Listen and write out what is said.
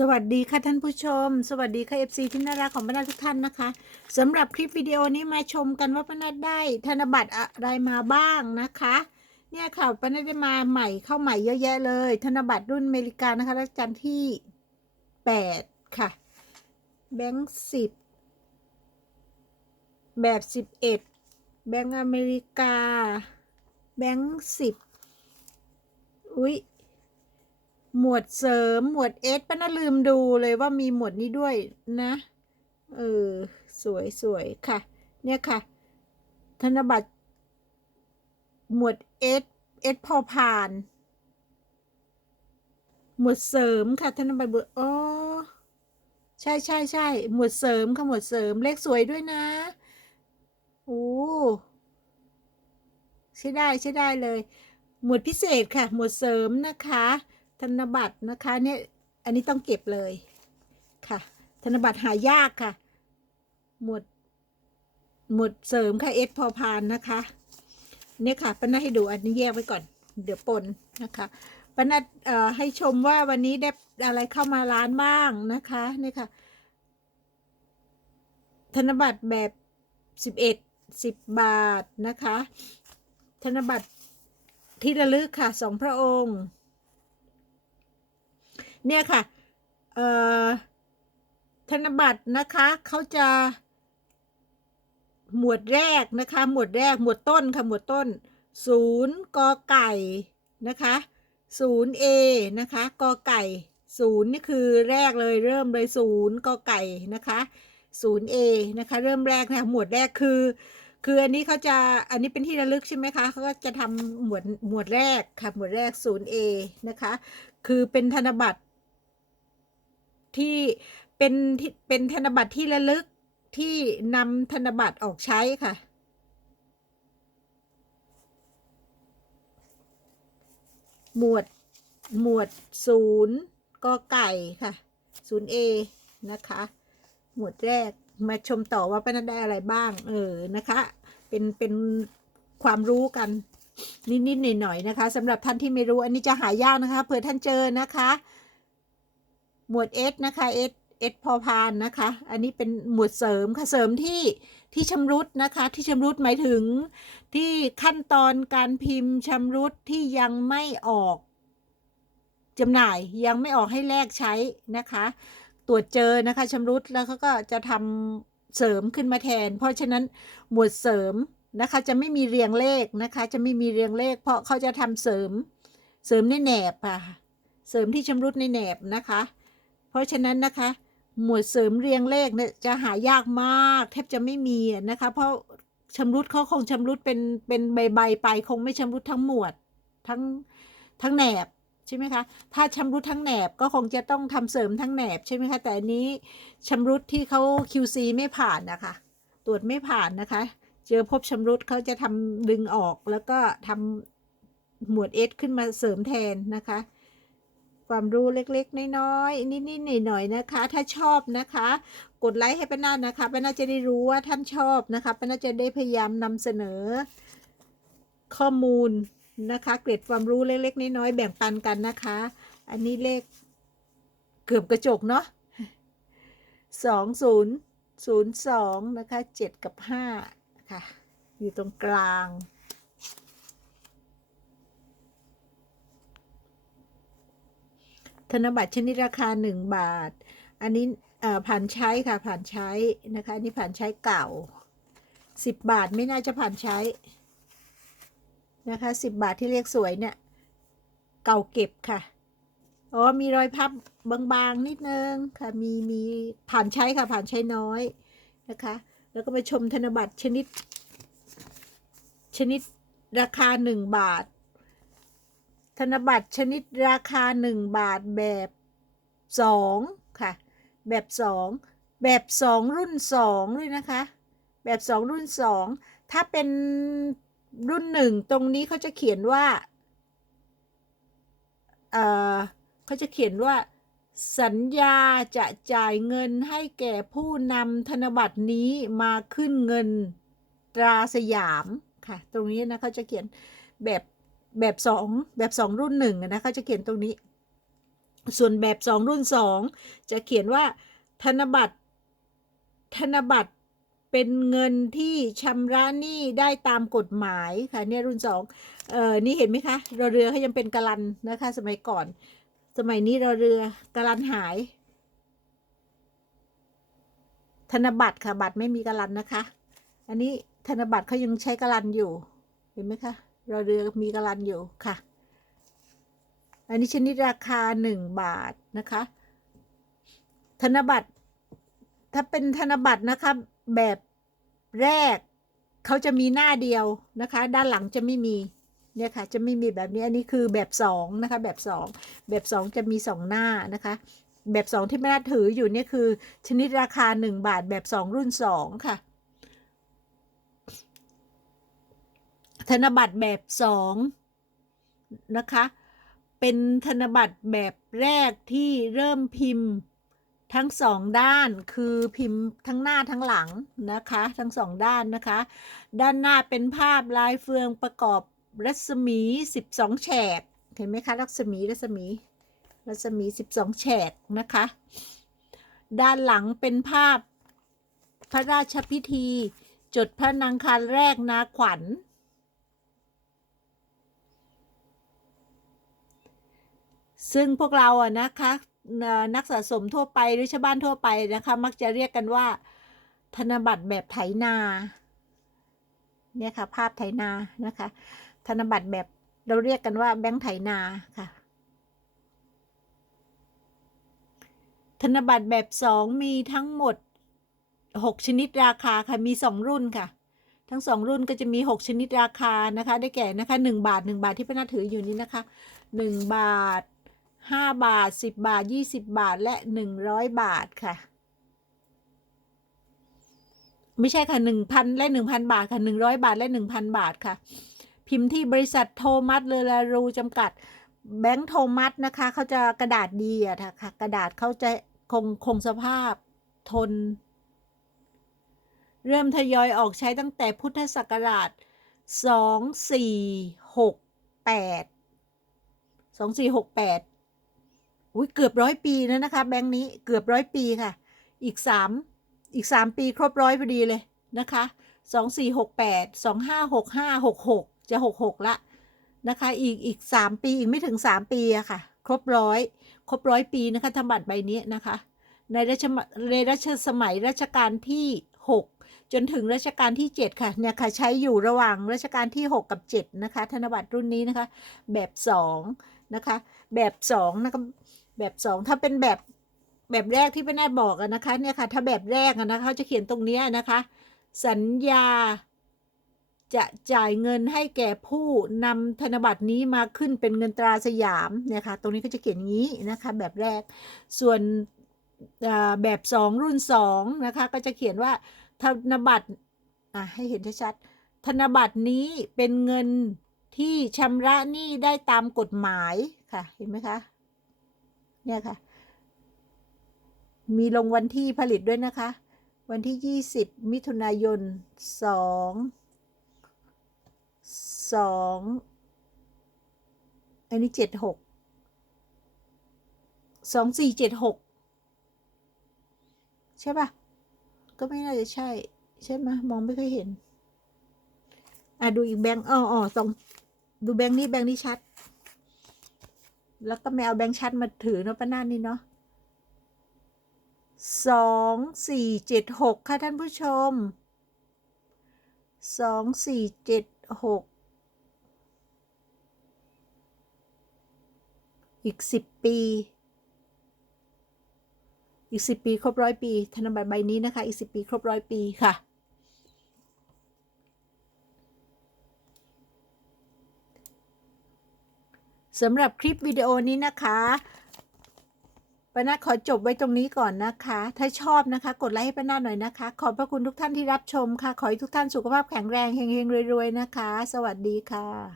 สวัสดีค่ะท่านผู้ชม สวัสดีค่ะ FC ที่น่ารักของป้านาทุกท่านนะคะสำหรับคลิปวิดีโอนี้มาชมกันว่าป้านาได้ธนบัตรอะไรมาบ้างนะคะ เนี่ยค่ะป้านาได้มาใหม่เข้าใหม่เยอะแยะเลย ธนบัตรรุ่นอเมริกานะคะรัชกาลที่ 8 ค่ะ แบงค์สิบแบบสิบเอ็ดแบงก์อเมริกา แบงค์สิบอุ๊ย หมวดเสริมหมวดเอสป้าน่าลืมดูเลยว่ามีหมวดนี้ด้วยนะ เออ สวยสวยค่ะ เนี่ยค่ะ ธนบัตร หมวดเอสเอสพอผ่าน หมวดเสริมค่ะ ธนบัตรหมวดอ๋อใช่ใช่ใช่หมวดเสริมค่ะหมวดเสริมเลขสวยด้วยนะโอ้ใช่ได้ใช่ได้เลย หมวดพิเศษค่ะ หมวดเสริมนะคะ ธนบัตรนะคะเนี่ยอันนี้ต้องเก็บเลยค่ะ ธนบัตรหายากค่ะ หมวดหมวดเสริมค่ะเอสพอพานนะคะ เนี่ยค่ะป้านาให้ดูอันนี้แยกไว้ก่อน เดี๋ยวปนนะคะป้านาเอ่อให้ชมว่าวันนี้ได้อะไรเข้ามาร้านบ้างนะคะเนี่ยค่ะ ธนบัตรแบบสิบเอ็ดสิบบาทนะคะ ธนบัตรที่ระลึกค่ะสองพระองค์ เนี่ยค่ะเอ่อธนบัตรนะคะเขาจะหมวดแรกนะคะ หมวดแรกหมวดต้นค่ะหมวดต้นศูนย์กอไก่นะคะศูนย์ A นะคะกอไก่ศูนย์นี่คือแรกเลยเริ่มเลยศูนย์กอไก่นะคะศูนย์ A นะคะเริ่มแรกนะหมวดแรกคือ คืออันนี้เขาจะอันนี้เป็นที่ระลึกใช่ไหมคะเขาก็จะทำหมวดหมวดแรกค่ะหมวดแรกศูนย์ A นะคะคือเป็นธนบัตร ที่เป็นที่เป็นธนบัตรที่ระลึกที่นำธนบัตรออกใช้ค่ะ หมวดหมวดศูนย์กอไก่ค่ะศูนย์ A นะคะ หมวดแรกมาชมต่อว่าป้านัดได้อะไรบ้าง เออนะคะ เป็นเป็นความรู้กันนิดๆหน่อยๆนะคะสำหรับท่านที่ไม่รู้อันนี้จะหายากนะคะเผื่อท่านเจอนะคะ หมวด S นะคะ S S พอพานนะคะ อันนี้เป็นหมวดเสริมค่ะเสริมที่ที่ชำรุดนะคะ ที่ชำรุดหมายถึงที่ขั้นตอนการพิมพ์ชำรุดที่ยังไม่ออกจำหน่ายยังไม่ออกให้แลกใช้นะคะ ตรวจเจอนะคะชำรุดแล้วเขาก็จะทำเสริมขึ้นมาแทน เพราะฉะนั้นหมวดเสริมนะคะจะไม่มีเรียงเลขนะคะ จะไม่มีเรียงเลข เพราะเขาจะทำเสริมเสริมในแหนบอะเสริมที่ชำรุดในแหนบนะคะ เพราะฉะนั้นนะคะ หมวดเสริมเรียงเลขเนี่ยจะหายากมาก แทบจะไม่มีนะคะ เพราะชำรุดเขาคงชำรุดเป็นเป็นใบๆไป คงไม่ชำรุดทั้งหมวดทั้งทั้งแหนบใช่ไหมคะ ถ้าชำรุดทั้งแหนบก็คงจะต้องทำเสริมทั้งแหนบใช่ไหมคะ แต่อันนี้ชำรุดที่เขา QC ไม่ผ่านนะคะ ตรวจไม่ผ่านนะคะ เจอพบชำรุดเขาจะทำดึงออกแล้วก็ทำหมวด S ขึ้นมาเสริมแทนนะคะ ความรู้เล็กๆ น้อยๆนิดๆหน่อยๆนะคะ ถ้าชอบนะคะ กดไลค์ให้ป้านานะคะป้านาจะได้รู้ว่าท่านชอบนะคะป้านาจะได้พยายามนำเสนอ ข้อมูลนะคะ เกร็ดความรู้เล็กๆ น้อยๆแบ่งปันกันนะคะ อันนี้เลขเกือบกระจกเนาะสองศูนย์ศูนย์สองนะคะเจ็ดกับห้าค่ะ อยู่ตรงกลาง ธนบัตรชนิดราคาหนึ่งบาท อันนี้ผ่านใช้ค่ะผ่านใช้นะคะอันนี้ผ่านใช้เก่าสิบบาทไม่น่าจะผ่านใช้นะคะสิบบาทที่เรียกสวยเนี่ยเก่าเก็บค่ะอ๋อมีรอยพับบางๆนิดนึงค่ะมีมีผ่านใช้ค่ะผ่านใช้น้อยนะคะ แล้วก็มาชมธนบัตรชนิด ชนิดราคาหนึ่งบาท ธนบัตรชนิดราคา 1 บาทแบบ2ค่ะ แบบ 2 แบบ 2 รุ่น2เลยนะคะ แบบ 2 รุ่น 2 ถ้าเป็นรุ่น 1 ตรงนี้เขาจะเขียนว่าเอ่อเขาจะเขียนว่า สัญญาจะจ่ายเงินให้แก่ผู้นำธนบัตรนี้มาขึ้นเงินตราสยามค่ะ ตรงนี้นะเขาจะเขียนแบบ แบบสองแบบสองรุ่นหนึ่งอะนะจะเขียนตรงนี้ ส่วนแบบ2รุ่น2จะเขียนว่าธนบัตร ธนบัตรเป็นเงินที่ชำระหนี้ได้ตามกฎหมายค่ะเนี่ยรุ่น2เอ่อนี่เห็นไหมคะรอเรือเขายังเป็นกะลันนะคะสมัยก่อน สมัยนี้รอเรือกะลันหาย ธนบัตรค่ะบัตรไม่มีกะลันนะคะ อันนี้ธนบัตรเขายังใช้กะลันอยู่เห็นไหมคะ เรอเรือมีกะลันอยู่ค่ะ อันนี้ชนิดราคาหนึ่งบาทนะคะ ธนบัตร ถ้าเป็นธนบัตรนะคะ แบบแรกเขาจะมีหน้าเดียวนะคะ ด้านหลังจะไม่มีเนี่ยค่ะ จะไม่มีแบบนี้ อันนี้คือแบบสองนะคะ แบบสองแบบสองจะมีสองหน้านะคะ แบบสองที่แม่นาถืออยู่เนี่ยคือ ชนิดราคาหนึ่งบาทแบบสองรุ่นสองค่ะ ธนบัตรแบบสองนะคะ เป็นธนบัตรแบบแรกที่เริ่มพิมพ์ทั้งสองด้านคือพิมพ์ทั้งหน้าทั้งหลังนะคะ ทั้งสองด้านนะคะ ด้านหน้าเป็นภาพลายเฟืองประกอบรัศมี 12 แฉกเห็นไหมคะรัศมีรัศมี รัศมี 12 แฉกนะคะ ด้านหลังเป็นภาพพระราชพิธี จดพระนางคารแรกนาขวัญ ซึ่งพวกเราอะนะคะนักสะสมทั่วไปหรือชาวบ้านทั่วไปนะคะ มักจะเรียกกันว่า ธนบัตรแบบไถนาเนี่ยค่ะ ภาพไถนานะคะ ธนบัตรแบบเราเรียกกันว่าแบงค์ไถนาค่ะ ธนบัตรแบบสองมีทั้งหมดหกชนิดราคาค่ะมีสองรุ่นค่ะ ทั้งสองรุ่นก็จะมีหกชนิดราคานะคะ ได้แก่นะคะหนึ่งบาทหนึ่งบาทที่พระนาถืออยู่นี้นะคะหนึ่งบาท ห้าบาทสิบบาทยี่สิบบาทและหนึ่งร้อยบาทค่ะ ไม่ใช่ค่ะหนึ่งพันและหนึ่งพันบาท ค่ะหนึ่งร้อยบาทและหนึ่งพันบาทค่ะ พิมพ์ที่บริษัทโทมัสเลลารูจำกัดแบงค์โทมัสนะคะเขาจะกระดาษดีอะค่ะ กระดาษเขาจะคงคงสภาพทน เริ่มทยอยออกใช้ตั้งแต่พุทธศักราชสองสี่หกแปดส อุ้ยเกือบร้อยปีแล้วนะคะ แบงค์นี้เกือบร้อยปีค่ะ อีกสามอีกสามปีครบร้อยพอดีเลยนะคะสองสี่หกแปดสองห้าหกห้าหกหกจะหกหกละนะคะ อีกอีกสามปีอีกไม่ถึงสามปีอะค่ะ ครบร้อยครบร้อยปีนะคะธนบัตรใบนี้นะคะ ในรัชในรัชสมัยรัชกาลที่หกจนถึงรัชกาลที่ 7 ค่ะเนี่ยค่ะใช้อยู่ระหว่างรัชกาลที่ 6 กับ 7 นะคะ ธนบัตรรุ่นนี้นะคะ แบบ 2 นะคะ แบบ2นะคะ แบบ2ถ้าเป็นแบบแบบแรกที่พี่แนทบอกอะนะคะเนี่ยค่ะ ถ้าแบบแรกอะนะคะจะเขียนตรงนี้นะคะ สัญญา จะจ่ายเงินให้แก่ผู้นำธนบัตรนี้มาขึ้นเป็นเงินตราสยามเนี่ยค่ะตรงนี้ก็จะเขียนงี้นะคะ แบบแรกส่วนแบบ2รุ่น2นะคะก็จะเขียนว่าธนบัตรอะให้เห็นชัดๆธนบัตรนี้เป็นเงินที่ชำระหนี้ได้ตามกฎหมายค่ะเห็นไหมคะ เนี่ยค่ะ มีลงวันที่ผลิตด้วยนะคะ วันที่ 20 มิถุนายน 2 2 อันนี้ 76 2476 ใช่ปะก็ไม่น่าจะใช่ ใช่ไหมมองไม่ค่อยเห็น อะ ดูอีกแบงค์อ๋ออ๋อสองดูแบงค์นี้แบงค์นี้ชัด แล้วก็ไม่เอาแบงค์ชัดมาถือเนาะป้านานี่เนาะสองสี่เจ็ดหกค่ะท่านผู้ชมสองสี่เจ็ดหกอีกสิบปี อีกสิบปี ครบร้อยปี ธนบัตรใบนี้นะคะ อีกสิบปี ครบร้อยปีค่ะ สำหรับคลิปวิดีโอนี้นะคะป้านาขอจบไว้ตรงนี้ก่อนนะคะ ถ้าชอบนะคะ กดไลค์ให้ป้านาหน่อยนะคะ ขอบพระคุณทุกท่านที่รับชมค่ะ ขอให้ทุกท่านสุขภาพแข็งแรงเฮงๆรวยๆนะคะ สวัสดีค่ะ